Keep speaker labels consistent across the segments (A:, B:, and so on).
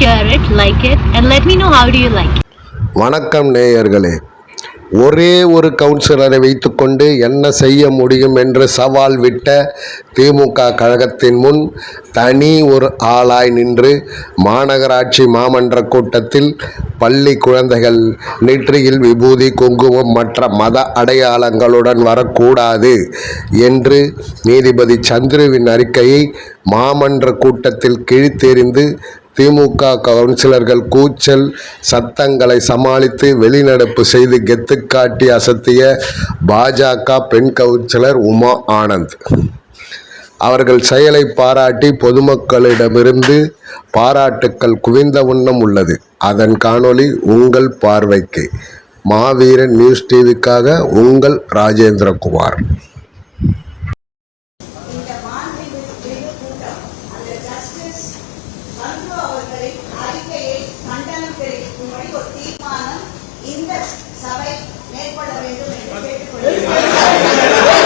A: share it, like it, and let me know how do you like it.
B: வணக்கம் நேயர்களே ஒரே ஒரு கவுன்சிலரை வைத்துக்கொண்டு என்ன செய்ய முடியும் என்று சவால் விட்ட திமுக கழகத்தின் முன் தனி ஒரு ஆளாய் நின்று மாநகராட்சி மாமன்ற கூட்டத்தில் பள்ளி குழந்தைகள் நெற்றியில் விபூதி குங்குமம் மற்ற மத அடையாளங்களுடன் வரக்கூடாது என்று நீதிபதி சந்துருவின் அறிக்கையை மாமன்ற கூட்டத்தில் கிழித்தெறிந்து திமுக கவுன்சிலர்கள் கூச்சல் சத்தங்களை சமாளித்து வெளிநடப்பு செய்து கெத்து காட்டி அசத்திய பாஜக பெண் கவுன்சிலர் உமா ஆனந்த். அவர்கள் செயலை பாராட்டி பொதுமக்களிடமிருந்து பாராட்டுக்கள் குவிந்த வண்ணம் உள்ளது. அதன் காணொளி உங்கள் பார்வைக்கு. மாவீரன் நியூஸ் டிவிக்காக உங்கள் ராஜேந்திரகுமார்
C: இந்த மாண்புமிகு கூட்டம் அந்த ஜஸ்டிஸ் சந்து அவர்களின் அறிக்கையை கண்டனம் தெரிவிக்கும்படி ஒரு தீர்மானம் இந்த சபை மேற்கொள்ள வேண்டும் என்று கேட்டுக்கொள்கிறேன்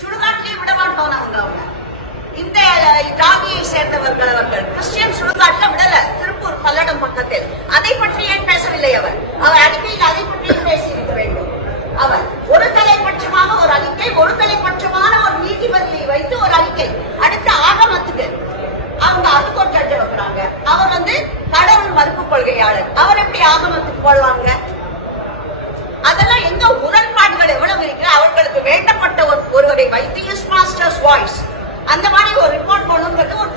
C: சுடுகாட்டிலே விட மாட்டோம் நாங்க அவங்க இந்த ஜாதியை அவர்கள் கிறிஸ்டியன் சுடுகாட்டில் விடல. திருப்பூர் பல்லடம் பக்கத்தில். அதை பற்றி ஏன் பேசவில்லை அவர்? அவர் அறிக்கையில் அதை பற்றி பேசியிருக்க வேண்டும்? அவர் ஒரு தலைப்பட்சமாக ஒரு அறிக்கை ஒரு தலைப்பட்சமான ஒரு நீதிபதியை வைத்து ஒரு அறிக்கை அடுத்த ஆகமத்துக்கு. அவங்க அதுக்கு ஒரு ஜட்ஜ வைக்கிறாங்க. அவர் வந்து கடவுள் மறுப்பு கொள்கையாளர். அவர் எப்படி ஆகமத்துக்கு போடுவாங்க அதெல்லாம் எங்க முரண்பாடுகள் எவ்வளவு இருக்கு? அவர்களுக்கு வேண்டப்பட்ட ஒரு ஒருவரை வைத்து இஸ் மாஸ்டர்ஸ் வாய்ஸ். அந்த மாதிரி ஒரு ரிப்போர்ட் பண்ணுங்கிறது ஒரு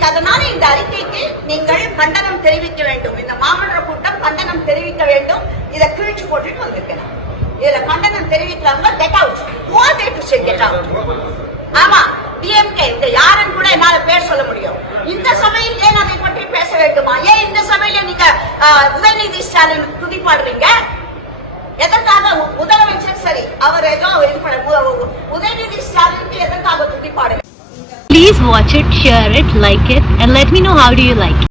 C: இன்னைக்கு அதனால இந்த அறிக்கைக்கு நீங்கள் கண்டனம் தெரிவிக்க வேண்டும். இந்த மாமன்ற கூட்டம் கண்டனம் தெரிவிக்க வேண்டும். இதை கிழிச்சு போட்டுட்டு வந்திருக்கிறேன் இதுல கண்டனம் தெரிவிக்கிறாங்க get out what to say get out ஆமா டிஎம்கே இந்த யாருன்னு கூட என்னால பேர் சொல்ல முடியும். இந்த சபையில் ஏன் அதை பற்றி பேச வேண்டுமா? ஏன் இந்த சபையில நீங்க Udhayanidhi Stalin துதிப்பாடுறீங்க
A: Please watch it, share it, like it, and let me know how do you like it.